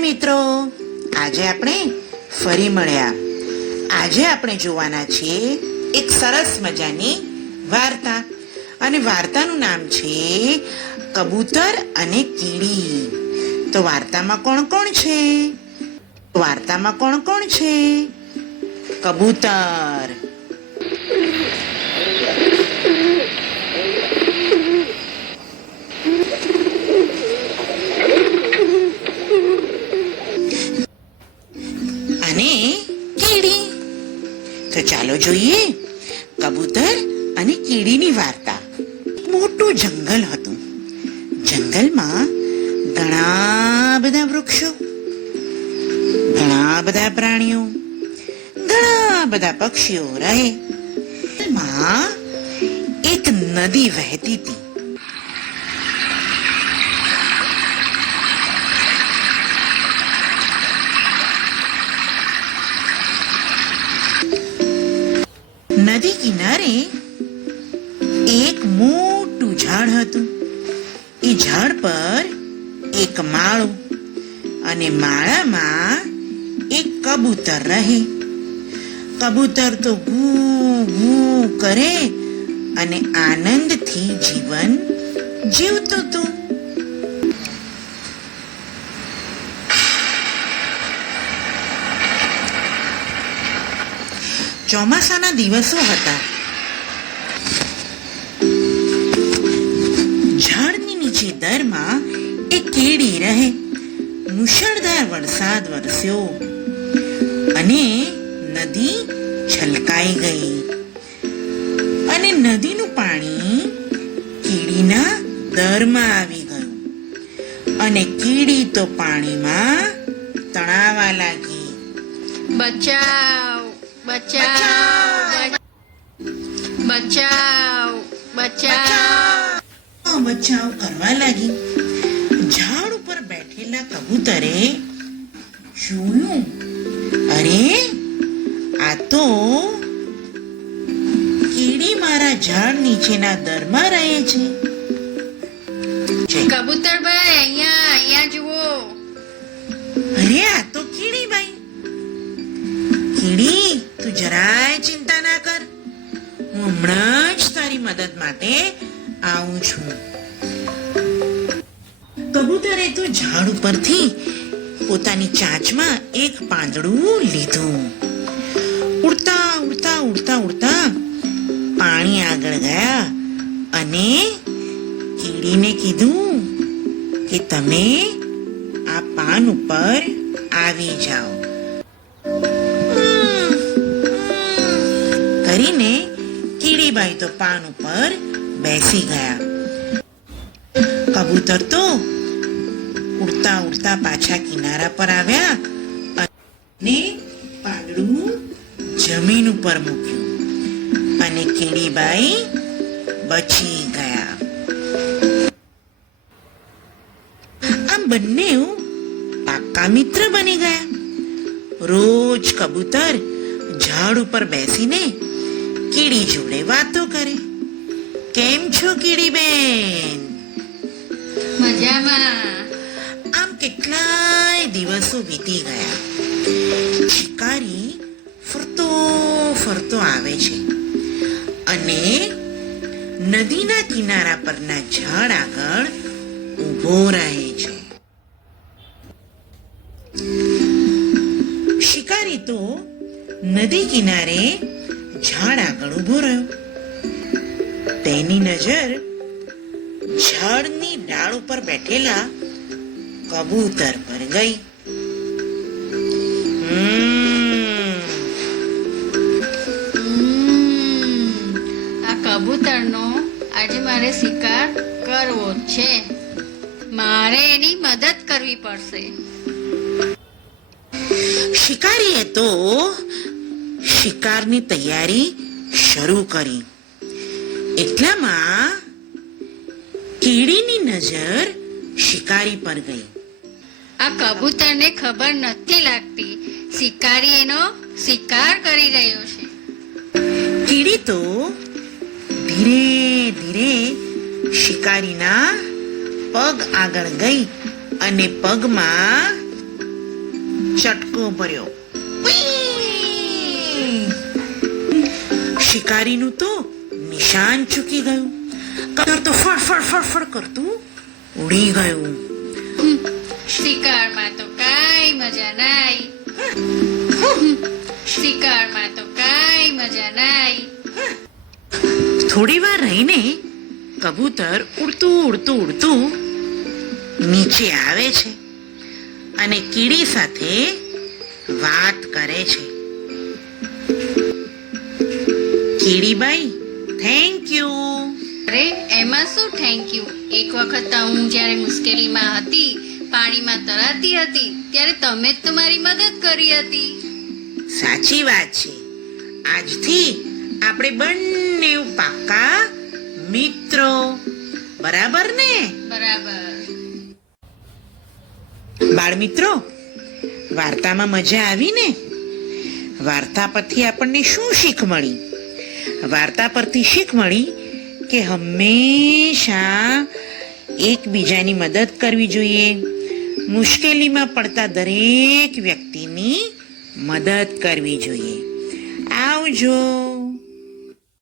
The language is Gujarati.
મિત્રો, આજે આપણે ફરી મળ્યા. આજે આપણે જોવાના છીએ એક સરસ મજાની વાર્તા, અને વાર્તાનું નામ છે કબૂતર અને કીડી. તો વાર્તામાં કોણ કોણ છે? કબૂતર. અને કીડી. તો ચાલો જોઈએ કબૂતર અને કીડીની વાર્તા. મોટું જંગલ હતું. જંગલમાં ઘણા બધા વૃક્ષો, ઘણા બધા પ્રાણીઓ, ઘણા બધા પક્ષીઓ રહે. એમાં એક નદી વહેતી હતી. નદી કિનારે એક મોટું ઝાડ હતું. એ ઝાડ પર એક માળો, અને માળામાં એક કબૂતર રહે. કબૂતર તો ઘૂ ઘૂ કરે અને આનંદથી જીવન જીવતું હતું. ચોમાસાના દિવસો હતા. ઝાડની નીચે દરમાં એક કીડી રહે. મુશળધાર વરસાદ વરસ્યો અને નદી છલકાઈ ગઈ, અને નદીનું પાણી કીડીના દરમાં આવી ગયું, અને કીડી તો પાણીમાં તણાવા લાગી. બચાવ બચાવ બચાવ બચાવ બચાવ કરવા લાગી. ઝાડ ઉપર બેઠેલા કબૂતરે જોયું, અરે આ તો કીડી મારા ઝાડ નીચેના દરમાં રહે છે. કબૂતરભાઈ, અહીંયા જુઓ. અરે આ તો કીડીબાઈ. કીડી, તું જરાય ચિંતા ના કર, હું હમણાં જ તારી મદદ માટે આવું છું. કબૂતરે તો ઝાડ ઉપરથી પોતાની ચાંચમાં એક પાંદડું લીધું. ઉડતા ઉડતા ઉડતા ઉડતા પાણી આગળ ગયા, અને કીડીને કીધું કે તમે આ પાન ઉપર આવી જાઓ. કરીને કીડીબાઈ તો પાન ઉપર બેસી ગયા. કબૂતર તો ઉડતા ઉડતા પાછા કિનારા પર આવ્યા અને પાંદડું જમીન ઉપર મૂક્યું, અને કીડીબાઈ બચી ગયા. આમ બંને પાક્કા મિત્ર બની ગયા. રોજ કબૂતર ઝાડ ઉપર બેસીને કીડી જોડે વાતો કરે. કેમ છો કીડી બેન? મજામાં. આમ કેટલાય દિવસો વીતી ગયા. શિકારી ફરતો ફરતો આવે છે, અને નદીના કિનારા પરના ઝાડ આગળ ઊભો રહે છે. શિકારી તો નદી કિનારે ઝાડ આગળ ઊભો રહ્યો. તેની નજર ઝાડની ડાળ ઉપર બેઠેલા કબૂતર પર ગઈ. આ કબૂતરનો આજે મારે શિકાર કરવો છે. મારે એની મદદ કરવી પડશે. શિકારીએ તો શિકારની તૈયારી શરૂ કરી. એટલામાં કીડીની નજર શિકારી પર ગઈ. આ કબૂતરને ખબર નથી લાગતી શિકારી એનો શિકાર કરી રહ્યો છે. કીડી તો ધીરે ધીરે શિકારીના પગ આગળ ગઈ, અને પગમાં ચટકો ભર્યો. શિકારીનું તો નિશાન ચૂકી ગયું. કબૂતર તો ફળ કરતું ઉડી ગયું. શિકારમાં તો કાંઈ મજા નાઈ. શિકારમાં તો કાંઈ મજા નાઈ. થોડી વાર રહીને કબૂતર ઉડતું નીચે આવે છે અને કીડી સાથે વાત કરે છે. કીડીબાઈ, થેન્ક યુ. અરે એમાં શું થેન્ક યુ? એક વખત તો હું જ્યારે મુશ્કેલીમાં હતી, પાણીમાં તરાતી હતી, ત્યારે તમે જ તો મારી મદદ કરી હતી. સાચી વાત છે. આજથી આપણે બંને પાક્કા મિત્રો. બરાબર ને? બરાબર. બાળમિત્રો, વાર્તામાં મજા આવી ને? વાર્તા પરથી આપણને શું શીખ મળી? વાર્તા પરથી શીખ મળી કે હંમેશા એકબીજાની મદદ કરવી જોઈએ. મુશ્કેલીમાં પડતા દરેક વ્યક્તિની મદદ કરવી જોઈએ. આવજો.